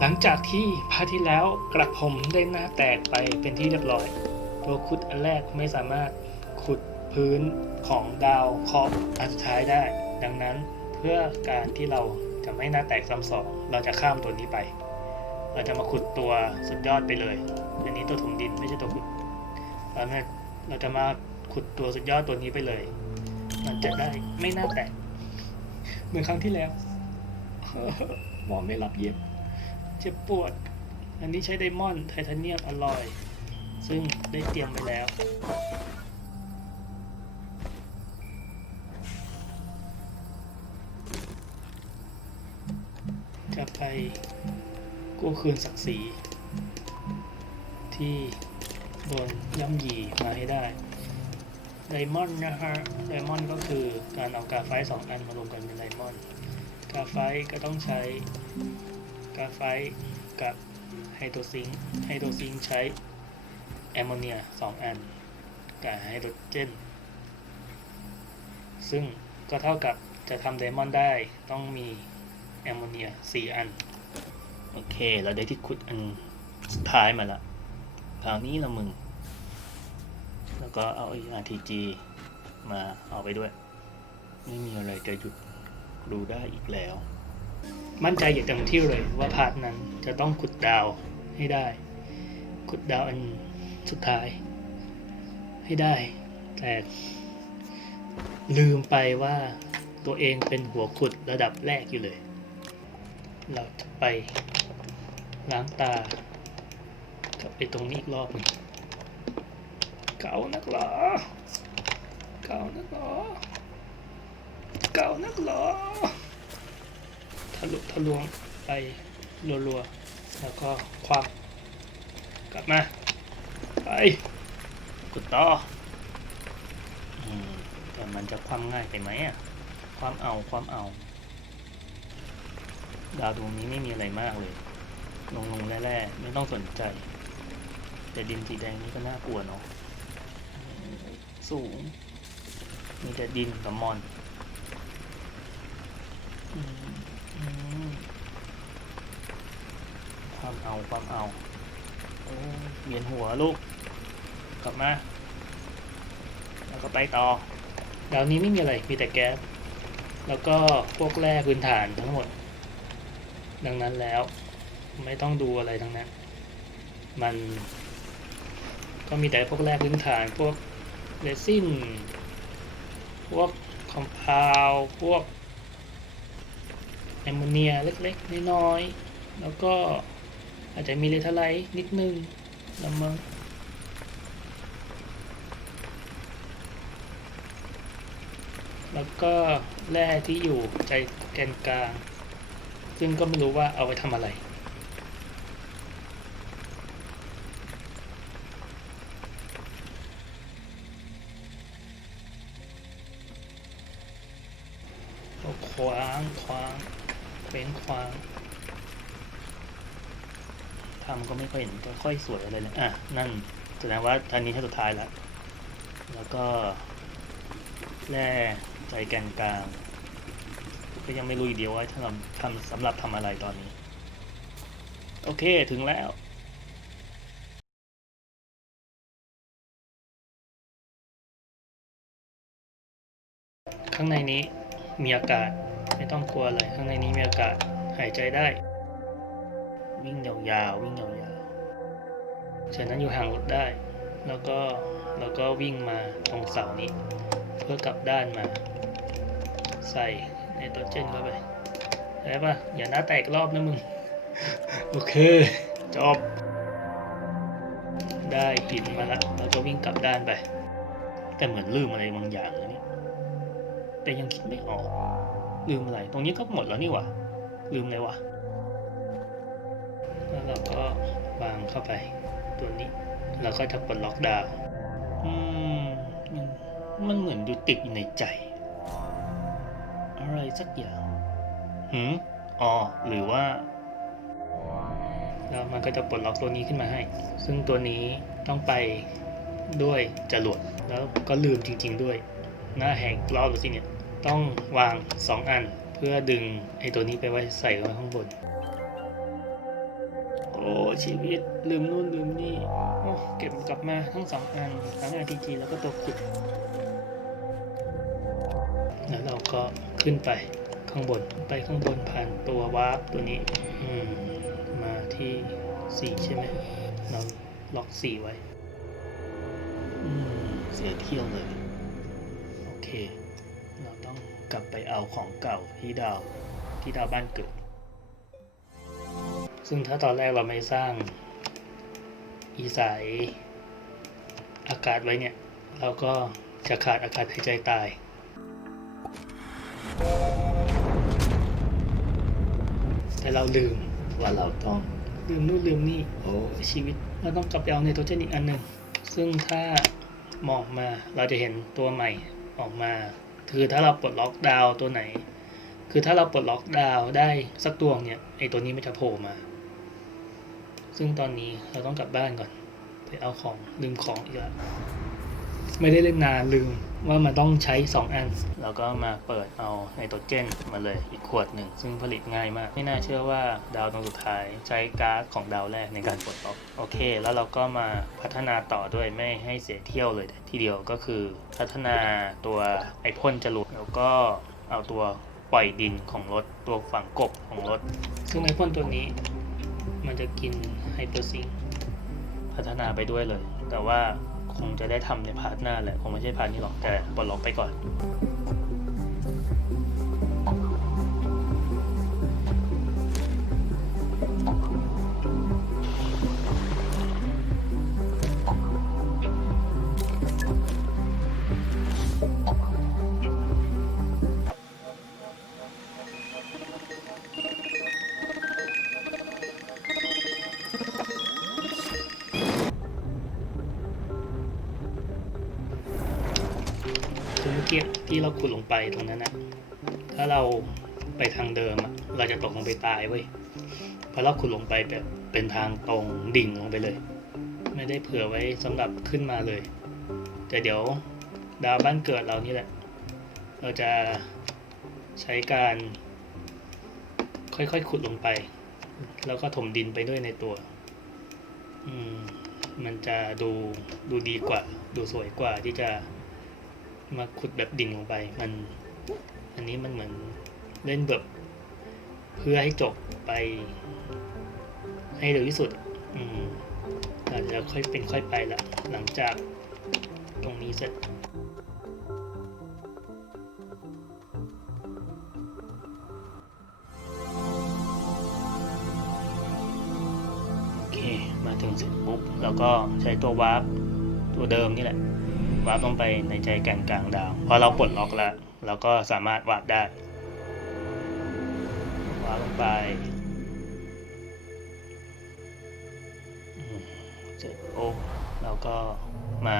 หลังจากที่พาร์ทที่แล้วกระผมได้หน้าแตกไปเป็นที่เรียบร้อย ตัวขุดอันแรกไม่สามารถขุดพื้นของดาวเคราะห์อันสุดท้ายได้ ดังนั้นเพื่อการที่เราจะไม่หน้าแตกซ้ำสองเราจะข้ามตัวนี้ไป เราจะมาขุดตัวสุดยอดไปเลย อันนี้ตัวถมดินไม่ใช่ตัวขุดเราเนี่ยเราจะมาขุดตัวสุดยอดตัวนี้ไปเลย มันจะได้ไม่น่าแตกเหมือนครั้งที่แล้วหมอไม่รับเย็บ เจ็บปวด อันนี้ใช้ไดมอนด์ไทเทเนียมอลลอย ซึ่งได้เตรียมไว้แล้ว จะไปกู้คืนศักดิ์ศรีที่โดนย่ำยีมาให้ได้ไดมอนด์นะฮะไดมอนด์ก็คือการเอากาไฟสองอันมารวมกันเป็นไดมอนด์กาไฟก็ต้องใช้ กราไฟต์กับไฮโดรซิงค์ไฮโดรซิงค์ใช้แอมโมเนียสองอัน กับไฮโดรเจน ซึ่งก็เท่ากับจะทำไดมอนด์ได้ต้องมีแอมโมเนียสี่อัน โอเค เราได้ที่ขุดอันสุดท้ายมาละคราวนี้ละมึง แล้วก็เอาไอ้ RTG มาเอาไปด้วย ไม่มีอะไรจะหยุดรูได้อีกแล้ว มั่นใจอย่างเต็มที่เลยว่าพาร์ทนั้นจะต้องขุดดาวให้ได้ ขุดดาวอันสุดท้าย ให้ได้ แต่ลืมไปว่าตัวเองเป็นหัวขุดระดับแรกอยู่เลย เราจะไปล้างตากับไอ้ตรงนี้อีกรอบหนึงเก่านักหรอเก่านักหรอเก่านักหรอ ทะลุทะลวงไปรัวๆ แล้วก็ควักกลับมา ไปกดต่อแต่มันจะความง่ายไปไหมอะ ความเอาความเอา ดาวดวงนี้ไม่มีอะไรมากเลย ลงลงแร่ๆไม่ต้องสนใจ แต่ดินสีแดงนี่ก็น่ากลัวเนาะ สูง มีแต่ดินกับมอน อืม ความเอาความเอาโอ้ยเวียนหัวลูก กลับมา แล้วก็ไปต่อดาวนี้ไม่มีอะไร มีแต่แก๊ส แล้วก็พวกแร่พื้นฐานทั้งหมด ดังนั้นแล้ว ไม่ต้องดูอะไรทั้งนั้น มัน ก็มีแต่พวกแร่พื้นฐาน พวกเรซิน พวกคอมเพลพวกแอมโมเนียเล็กๆ น้อยๆ แล้วก็ อาจจะมีเลทาไลท์นิดนึงละมั้งแล้วก็แร่ที่อยู่ใจแกนกลาง ซึ่งก็ไม่รู้ว่าเอาไปทำอะไรก็ขวางขวางเป็นขวาง ทำก็ไม่ค่อยเห็นค่อยสวยอะไรเลยอะนั่นแสดงว่าอันนี้ท่าสุดท้ายแล้ว แล้วก็แร่ใจแกนกลาง ก็ยังไม่รู้อีกเดียวว่าทำทำสำหรับทำอะไรตอนนี้ โอเคถึงแล้วข้างในนี้มีอากาศ ไม่ต้องกลัวเลยข้างในนี้มีอากาศหายใจได้ วิ่งยาวๆวิ่งยาวๆฉะนั้นอยู่ห่างรถได้ แล้วก็แล้วก็วิ่งมาตรงเสานี้ เพื่อกลับด้านมา ใส่ไนโตรเจนเข้าไปได้ปะอย่าหน้าแตกรอบนะมึง โอเค จบ ได้หินมาแล้วเราจะวิ่งกลับด้านไป แต่เหมือนลืมอะไรบางอย่างนะนี่แต่ยังคิดไม่ออก ลืมอะไร ตรงนี้ก็หมดแล้วนี่หว่า ลืมเลยวะ เข้าไป ตัวนี้เราก็จะปลดล็อกดาวอืมมันเหมือนอยู่ติดอยู่ในใจ อะไรสักอย่างหืมอ๋อหรือว่า แล้วมันก็จะปลดล็อกตัวนี้ขึ้นมาให้ ซึ่งตัวนี้ต้องไปด้วยจรวดแล้วก็ลืมจริง ๆ ด้วย หน้าแหกรอบดูสิเนี่ย ต้องวาง 2 อันเพื่อดึงไอ้ตัวนี้ไปไว้ใส่ไว้ข้างบน อ้ชีวิตลืมนู่นลืมนี่โอ้เก็บกลับมาทั้งสองอันทั้ง RPG แล้วก็ตัวขุดแล้วเราก็ขึ้นไปข้างบนไปข้างบนผ่านตัววาร์ปตัวนี้อืมมาที่สี่ใช่ไหมเราล็อกสี่ไว้อืมเสียเที่ยวเลย โอเค เราต้องกลับไปเอาของเก่าที่ดาวที่ดาวบ้านเกิด ซึ่งถ้าตอนแรกเราไม่สร้างอีสายอากาศไว้เนี่ย เราก็จะขาดอากาศหายใจตายแต่เราลืมว่าเราต้องลืมนู่นลืมนี่โอ้ชีวิตเราต้องกลับไปเอาในตัวเจนอีกอันหนึ่งซึ่งถ้ามองมาเราจะเห็นตัวใหม่ออกมา คือถ้าเราปลดล็อกดาวตัวไหน คือถ้าเราปลดล็อกดาวได้สักตัวเนี่ยไอตัวนี้ไมันจะโผล่มา ซึ่งตอนนี้เราต้องกลับบ้านก่อน ไปเอาของลืมของอีกแล้วไม่ได้เล่นนานลืมว่ามันต้องใช้ 2 อันแล้วก็มาเปิดเอาไนโตรเจนมาเลยอีกขวดหนึ่ง ซึ่งผลิตง่ายมาก ไม่น่าเชื่อว่าดาวดวงสุดท้ายใช้ก๊าซของดาวแรกในการปลดล็อกโอเค แล้วเราก็มาพัฒนาต่อด้วยไม่ให้เสียเที่ยวเลย ทีเดียวก็คือพัฒนาตัวไอพ่นจรวดแล้วก็เอาตัวปล่อยดินของรถตัวฝังกบของรถ ซึ่งไอพ่นตัวนี้ มันจะกินไฮเปอร์ซิงพัฒนาไปด้วยเลย แต่ว่าคงจะได้ทำในพาร์ทหน้าแหละ คงไม่ใช่พาร์ทนี้หรอกแต่ปลดล็อกไปก่อน ที่เราขุดลงไปตรงนั้นนะถ้าเราไปทางเดิมอะเราจะตกลงไปตายเว้ยพราะเราขุดลงไปแบบเป็นทางตรงดิ่งลงไปเลย ไม่ได้เผื่อไว้สำหรับขึ้นมาเลย แต่เดี๋ยวดาวบ้านเกิดเรานี่แหละ เราจะใช้การค่อยๆขุดลงไป แล้วก็ถมดินไปด้วยในตัว อืมมันจะดูดูดีกว่า ดูสวยกว่าที่จะ มาขุดแบบดิ่งลงไปมัน อันนี้มันเหมือนเล่นแบบเพื่อให้จบไป ให้เร็วที่สุด อืมอาจจะค่อยเป็นค่อยไปละหลังจากตรงนี้เสร็จโอเคมาถึงเสร็จปุ๊บแล้วก็ใช้ตัววาร์ปตัวเดิมนี่แหละ วาร์ปลงไปในใจแก่นกลางดาว พอเราปลดล็อกแล้วเราก็สามารถวาร์ปได้วาร์ปลงไปอืมเสร็จปุ๊บเราก็มา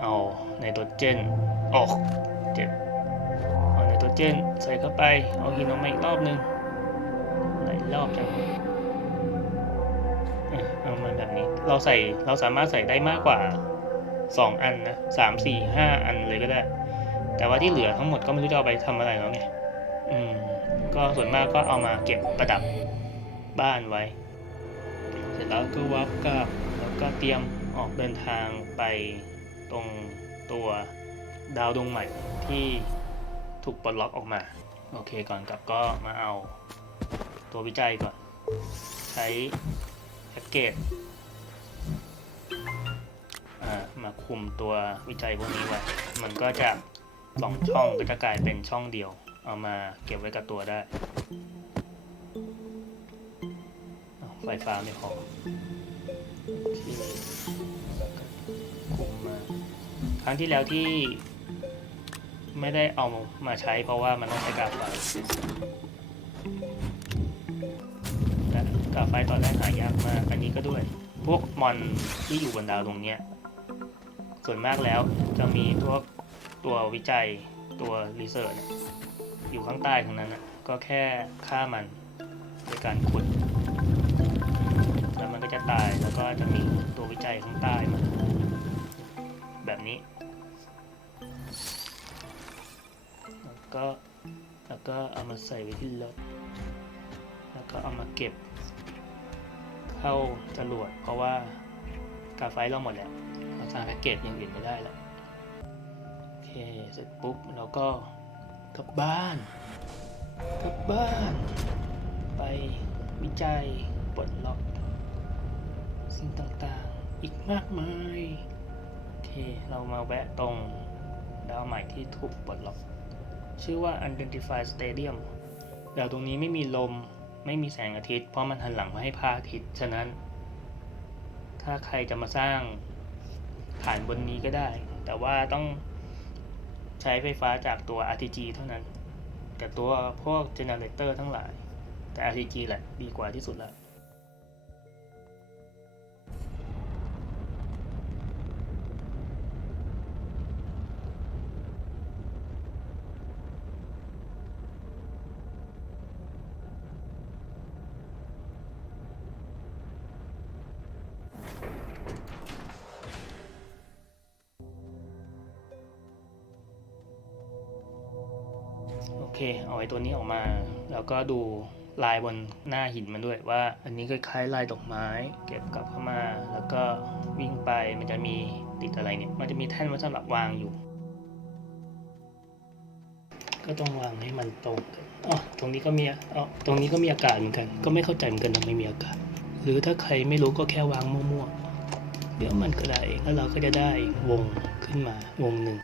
เอาไนโตรเจนออกเจ็บเอาไนโตรเจนใส่เข้าไป เอาหินออกมาอีกรอบนึงหลายรอบจังเออเอามาแบบนี้เราใส่เราสามารถใส่ได้มากกว่า 2อันนะสามสี่ห้าอันเลยก็ได้ แต่ว่าที่เหลือทั้งหมดก็ไม่รู้จะเอาไปทำอะไรแล้วไงอืมก็ส่วนมากก็เอามาเก็บประดับบ้านไว้ เสร็จแล้วก็วับกลับแล้วก็เตรียมออกเดินทางไปตรงตัวดาวดวงใหม่ที่ถูกปลดล็อกออกมา โอเคก่อนกลับก็มาเอาตัววิจัยก่อน ใช้แพ็กเกจ มาคุมตัววิจัยพวกนี้ไว้ มันก็จะสองช่องก็จะกลายเป็นช่องเดียว เอามาเก็บไว้กับตัวได้ ไฟฟ้าไม่พอโอเคคุมมา ครั้งที่แล้วที่ไม่ได้เอามาใช้เพราะว่ามันต้องใช้กาไฟกาไฟตอนแรกหายากมาก อันนี้ก็ด้วย พวกมอนที่อยู่บนดาวตรงเนี้ย ส่วนมากแล้วจะมีตัวตัววิจัยตัวรีเสิร์ชอยู่ข้างใต้ทั้งนั้นนะก็แค่ฆ่ามันโดยการขุด แล้วมันก็จะตายแล้วก็จะมีตัววิจัยข้างใต้มันแบบนี้ แล้วก็แล้วก็เอามาใส่ไว้ที่รถ แล้วก็เอามาเก็บ เข้าจรวดเพราะว่ากาไฟต์เราหมดแล้ว สร้างแพ็กเกจอย่างอื่นไม่ได้แล้วโอเค เสร็จปุ๊บเราก็กลับบ้าน กลับบ้าน ไปวิจัยปลดล็อก สิ่งต่างๆ อีกมากมาย โอเค เรามาแวะตรงดาวใหม่ที่ถูกปลดล็อก ชื่อว่า Identify Stadium ดาวตรงนี้ไม่มีลมไม่มีแสงอาทิตย์เพราะมันหันหลังมาให้พระอาทิตย์ ฉะนั้น ถ้าใครจะมาสร้าง ผ่านบนนี้ก็ได้ แต่ว่าต้องใช้ไฟฟ้าจากตัว RTG เท่านั้น แต่ตัวพวก Generator ทั้งหลาย แต่ RTG แหละดีกว่าที่สุดแล้ว เค เอาไอ้ตัวนี้ออกมา แล้วก็ดูลายบนหน้าหินมันด้วยว่า อันนี้คล้ายๆลายดอกไม้ เก็บกลับเข้ามา แล้วก็วิ่งไปมันจะมีติดอะไรเนี่ย มันจะมีแท่นไว้สำหรับวางอยู่ ก็ต้องวางให้มันตรงกันอ๋อตรงนี้ก็มีอ๋อตรงนี้ก็มีอากาศเหมือนกัน ก็ไม่เข้าใจเหมือนกันทำไมมีอากาศ หรือถ้าใครไม่รู้ก็แค่วางมั่วๆเดี๋ยวมันก็ได้เองแล้วเราก็จะได้วงขึ้นมาวงหนึ่ง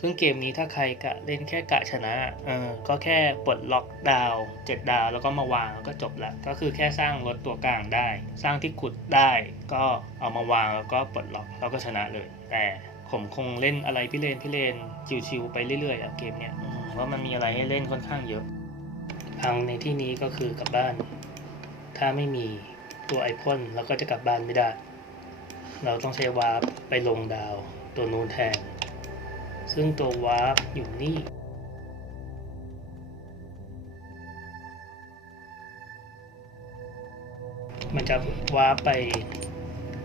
ซึ่งเกมนี้ถ้าใครกะเล่นแค่กะชนะเออก็แค่ปลดล็อกดาวเจ็ดดาวแล้วก็มาวางแล้วก็จบละก็คือแค่สร้างรถตัวกลางได้ สร้างที่ขุดได้ก็เอามาวางแล้วก็ปลดล็อกแล้วก็ชนะเลย แต่ผมคงเล่นอะไรพี่เลนพี่เลนชิวๆไปเรื่อยๆอะเกมเนี้ยเพราะมันมีอะไรให้เล่นค่อนข้างเยอะพังในที่นี้ก็คือกลับบ้าน ถ้าไม่มีตัวไอพ่นเราก็จะกลับบ้านไม่ได้ เราต้องใช้วาร์ปไปลงดาวตัวนู้นแทน ซึ่งตัววาร์ปอยู่นี่มันจะวาร์ปไป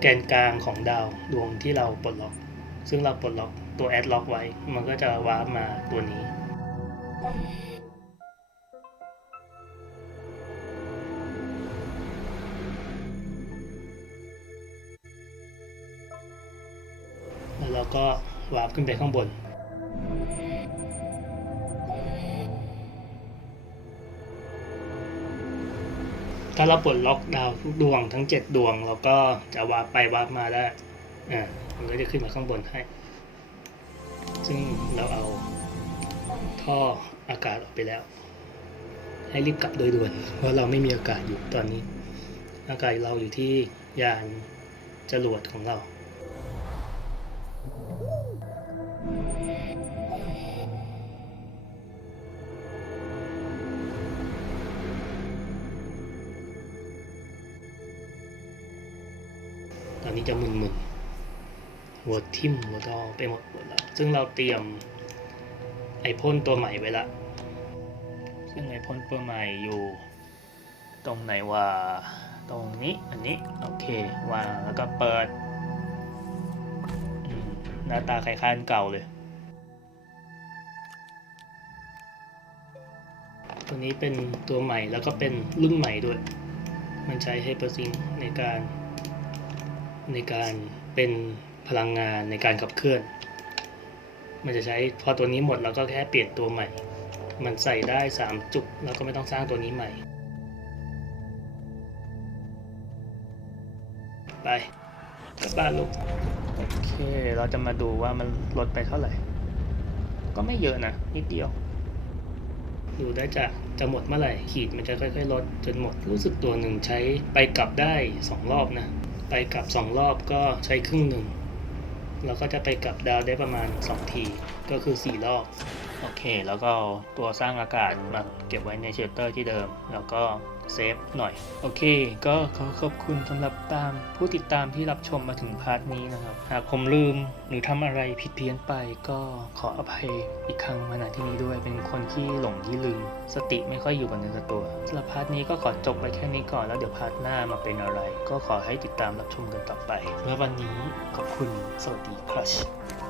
แกนกลางของดาวดวงที่เราปลดล็อก ซึ่งเราปลดล็อกตัวแอดล็อกไว้ มันก็จะวาร์ปมาตัวนี้ แล้วเราก็วาร์ปขึ้นไปข้างบน ถ้าเราปลดล็อกดาวทุกดวงทั้ง 7 ดวง เราก็จะวาร์ปไปวาร์ปมาได้อ่ามันก็จะขึ้นมาข้างบนให้ ซึ่งเราเอาท่ออากาศออกไปแล้ว ให้รีบกลับโดยด่วน เพราะเราไม่มีอากาศอยู่ตอนนี้ อากาศเราอยู่ที่ยานจรวดของเรา หัวทิ่มหัวดอไปหมดหมดแล้วซึ่งเราเตรียมไอพ่นตัวใหม่ไว้ละ ซึ่งไอพ่นตัวใหม่อยู่ ตรงไหนว่าตรงนี้อันนี้ โอเควางแล้วก็เปิด หน้าตาคล้ายๆอันเก่าเลย ตัวนี้เป็นตัวใหม่แล้วก็เป็นรุ่นใหม่ด้วย มันใช้ให้เปอร์ซิงในการในการเป็น พลังงานในการขับเคลื่อน มันจะใช้พอตัวนี้หมดเราก็แค่เปลี่ยนตัวใหม่ มันใส่ได้ 3 จุกเราก็ไม่ต้องสร้างตัวนี้ใหม่ ไปกลับบ้านลูกโอเค เราจะมาดูว่ามันลดไปเท่าไหร่ ก็ไม่เยอะนะ นิดเดียวดูได้จากจะหมดเมื่อไหร่ ขีดมันจะค่อยๆ ลดจนหมด รู้สึกตัวหนึ่งใช้ไปกลับได้ 2 รอบนะ ไปกลับ 2 รอบก็ใช้ครึ่งหนึ่ง เราก็จะไปกลับดาวได้ประมาณ 2 ที ก็คือ 4 รอบ โอเค แล้วก็ตัวสร้างอากาศมาเก็บไว้ในเชลเตอร์ที่เดิม แล้วก็เซฟหน่อย โอเค ก็ขอขอบคุณสำหรับตามผู้ติดตามที่รับชมมาถึงพาร์ทนี้นะครับ หากผมลืมหรือทำอะไรผิดเพี้ยนไป ก็ขออภัยอีกครั้งมาณที่นี้ด้วยเป็นคนที่หลงที่ลืม สติไม่ค่อยอยู่กับเนื้อกับตัวสำหรับพาร์ทนี้ก็ขอจบไปแค่นี้ก่อนแล้วเดี๋ยวพาร์ทหน้ามาเป็นอะไร ก็ขอให้ติดตามรับชมกันต่อไป แล้ววันนี้ขอบคุณสวัสดีครับ